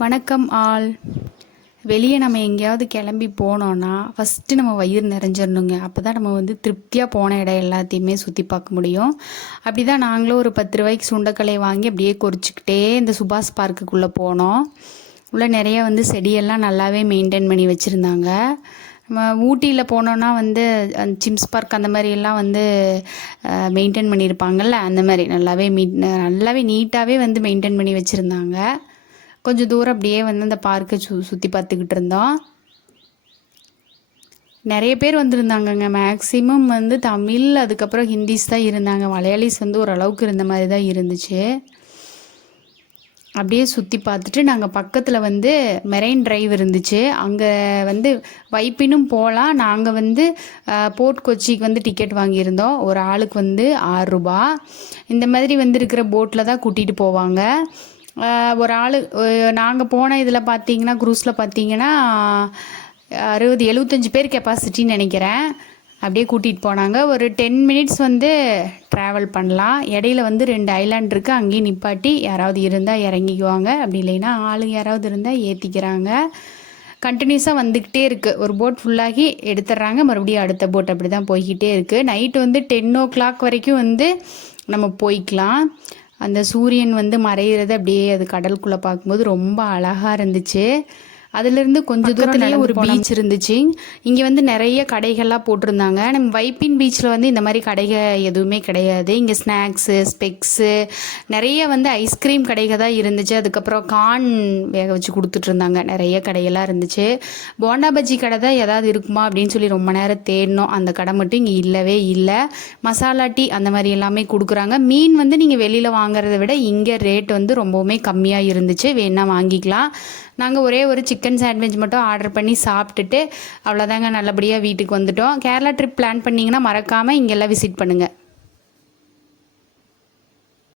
வணக்கம் ஆல். வெளியே நம்ம எங்கேயாவது கிளம்பி போனோன்னா ஃபஸ்ட்டு நம்ம வயிறு நிறைஞ்சிடணுங்க. அப்போ தான் நம்ம திருப்தியாக போன இடம் எல்லாத்தையுமே சுற்றி பார்க்க முடியும். அப்படி தான் நாங்களும் ஒரு 10 ரூபாய்க்கு சுண்டக்கலை வாங்கி அப்படியே கொறிச்சிக்கிட்டே இந்த சுபாஷ் பார்க்குக்குள்ளே போனோம். உள்ளே நிறைய செடியெல்லாம் நல்லாவே மெயின்டைன் பண்ணி வச்சுருந்தாங்க. நம்ம ஊட்டியில் போனோன்னா சிம்ஸ் பார்க் அந்த மாதிரியெல்லாம் மெயின்டைன் பண்ணியிருப்பாங்கள்ல, அந்த மாதிரி நல்லாவே நீட்டாகவே மெயின்டைன் பண்ணி வச்சுருந்தாங்க. கொஞ்சம் தூரம் அப்படியே அந்த பார்க்கை சுற்றி பார்த்துக்கிட்டு இருந்தோம். நிறைய பேர் வந்திருந்தாங்கங்க. மேக்ஸிமம் தமிழ், அதுக்கப்புறம் ஹிந்திஸ் தான் இருந்தாங்க. மலையாளிஸ் ஓரளவுக்கு இருந்த மாதிரி தான் இருந்துச்சு. அப்படியே சுற்றி பார்த்துட்டு நாங்கள் பக்கத்தில் மெரைன் டிரைவ் இருந்துச்சு. அங்கே வைப்பினும் போகலாம். நாங்கள் போர்ட் கொச்சிக்கு டிக்கெட் வாங்கியிருந்தோம். ஒரு ஆளுக்கு 6 ரூபா. இந்த மாதிரி இருக்கிற போட்டில் தான் கூட்டிகிட்டு போவாங்க. ஒரு ஆள் நாங்கள் போன இதில் பார்த்தீங்கன்னா, க்ரூஸில் பார்த்தீங்கன்னா 60-75 பேர் கெப்பாசிட்டின்னு நினைக்கிறேன். அப்படியே கூட்டிகிட்டு போனாங்க. ஒரு 10 மினிட்ஸ் ட்ராவல் பண்ணலாம். இடையில 2 ஐலாண்ட் இருக்குது. அங்கேயும் நிப்பாட்டி யாராவது இருந்தால் இறங்கிக்குவாங்க. அப்படி இல்லைன்னா ஆளுங்க யாராவது இருந்தால் ஏற்றிக்கிறாங்க. கண்டினியூஸாக வந்துக்கிட்டே இருக்குது. ஒரு போட் ஃபுல்லாகி எடுத்துடுறாங்க, மறுபடியும் அடுத்த போட் அப்படி தான் போய்கிட்டே இருக்குது. நைட்டு 10 o'clock வரைக்கும் நம்ம போய்க்கலாம். அந்த சூரியன் மறைகிறது அப்படியே அது கடலுக்குள்ளே பார்க்கும்போது ரொம்ப அழகாக இருந்துச்சு. அதுலேருந்து கொஞ்சம் தூரத்துலேயே ஒரு பீச் இருந்துச்சு. இங்கே நிறைய கடைகள்லாம் போட்டிருந்தாங்க. நம்ம வைப்பின் பீச்சில் இந்த மாதிரி கடைகள் எதுவுமே கிடையாது. இங்கே ஸ்நாக்ஸு, ஸ்பெக்ஸு, நிறைய ஐஸ்கிரீம் கடைகள் தான் இருந்துச்சு. அதுக்கப்புறம் கார்ன் வேக வச்சு கொடுத்துட்ருந்தாங்க. நிறைய கடையெல்லாம் இருந்துச்சு. போண்டா பஜ்ஜி கடை தான் ஏதாவது இருக்குமா அப்படின்னு சொல்லி ரொம்ப நேரம் தேடினோம். அந்த கடை மட்டும் இங்கே இல்லவே இல்லை. மசாலா டீ அந்த மாதிரி எல்லாமே கொடுக்குறாங்க. மீன் நீங்கள் வெளியில் வாங்குறத விட இங்கே ரேட் ரொம்பவுமே கம்மியாக இருந்துச்சு. வேணா வாங்கிக்கலாம். நாங்கள் ஒரே ஒரு சிக்கன் சாண்ட்விச் மட்டும் ஆர்டர் பண்ணி சாப்பிட்டுட்டு அவ்வளோதாங்க, நல்லபடியாக வீட்டுக்கு வந்துட்டோம். கேரளா ட்ரிப் பிளான் பண்ணிங்கன்னா மறக்காமல் இங்கெல்லாம் விசிட் பண்ணுங்கள்.